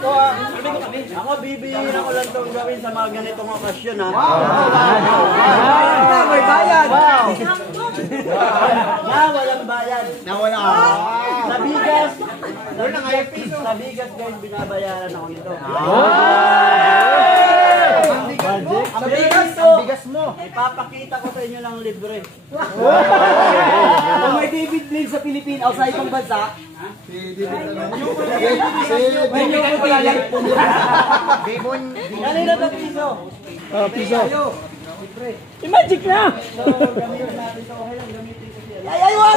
Ako bibihira ko lang itong gawin sa mga ganitong okasyon ha. May bayad! Na walang bayad. Sa bigas, sa bigas guys, binabayaran ako nito. Ang bigas mo! Ipapakita ko sa inyo ng libre. Kung may David Blaine sa Pilipinas o sa ibang bansa, Kanina na piso. piso. Magic na! So, gamitin natin ito. Okay lang, gamitin ko siya. Ay, wag!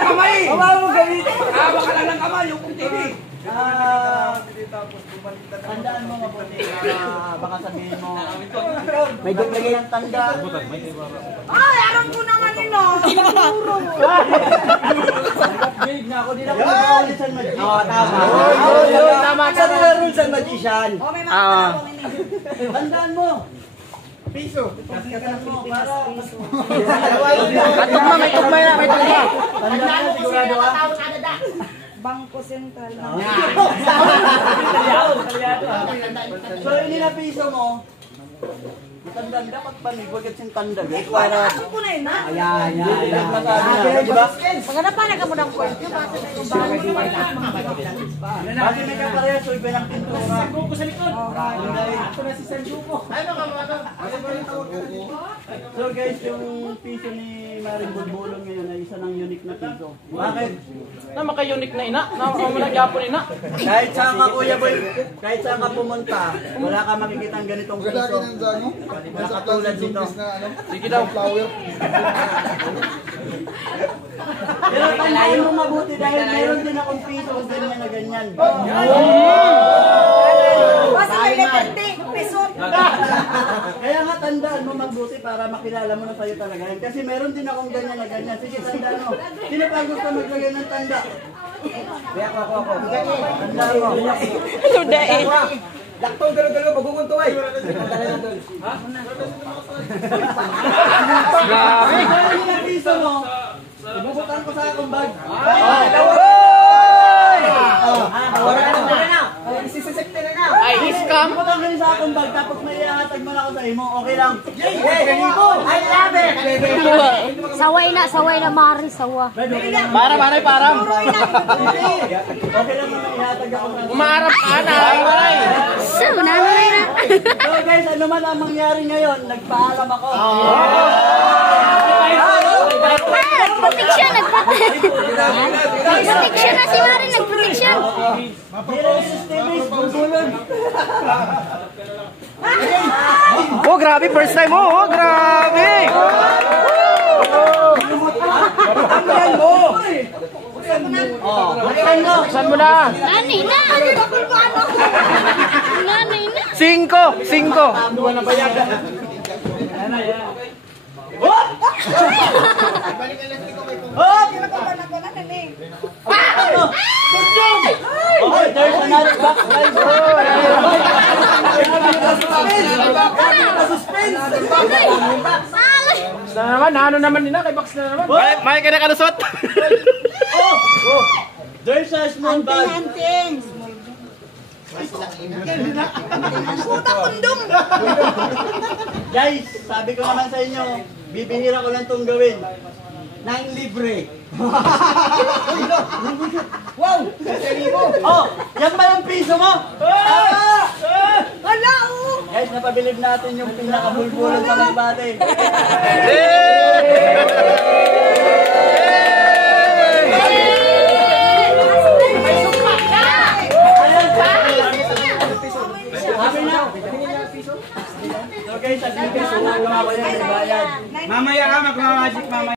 Kamay! Baba mo gamitin! Hawak ka lang ng kamay, yung TV. Tandaan mo mabuti. Baka sabihin mo. May lagay ng tanda. Ay, aram ko naman yun, no? Big na ako, di na ako nag-ulit sa magician. Oo, tama. Tama ka na. Sa rules ang magician. O, may mga tanong ini. Tandaan mo. Piso. Tandaan mo para. At tugma, may tugma na, may tugma. Tandaan mo sigurado ka. Bangko Sentral. So, ini na piso mo. Tandaan dapat panigwagat siyang tanda. Para. Ano ko na yun, ha? Ayan. Diba? Maganda pa, nagkamudang kwento. Bakit na yung Bakit may kapareha so iba ng pintura? Sanduko sa likod. Ako na si Sanduko. So guys, yung piso ni Maring Bulbulong ngayon ay isa ng unique na piso. Bakit? Na maka-unique na ina. Na maka-Japon ina. Kahit saan ka Kuya Boy, kahit saan ka pumunta, wala ka makikita ang ganitong piso. Wala katulad dito. Sige daw. Pero tandaan mo mabuti dahil meron din akong piso kung ganyan na ganyan. Basta may lepente, peso. Kaya nga tandaan mo mabuti para makilala mo na sa'yo talaga yan. Kasi meron din akong ganyan na ganyan. Sige, tandaan mo. Sino pa gusto maglagay ng tanda? Ako. Tandaan mo. Ito dahil. Laktong galo-galo, magugunto ay. Grabe. Kaya yung mga piso mo, ibubutan ko sa akong bag. Sisisikti na na. Ay, scam. Ibubutan ko sa akong bag, tapos may ihatag mo na ako sa imo. Okay lang. I love it! Saway na Mari, sawa. Para, param. Okay lang na may ihatag ako sa Umaarap ka na. Ay. So, nanay na. So guys, ano man ang mangyari ngayon, nagpaalam ako. Nagproteksyon na si Mari, nagproteksyon. Hero is Stevie, Bulbulong. Oh, grabe. First time mo. Oh, grabe. Saan mo na? Nanay na. Nanay na. 5. Oh, there's another box, guys. Na naman, ano naman nila? Kay box na naman. May ka na kalusot. There's a small bag. Puta kundong. Guys, sabi ko naman sa inyo, bibihira ko lang itong gawin. Nang libre. Wow! Oh, yan ba yung piso mo? Wala, oh. Guys, napabilib natin yung pinakabulbulan sa mga bate. So guys, at yung piso, gumagawa yan, may bayad. Mamaya ka, magmamagic mamaya.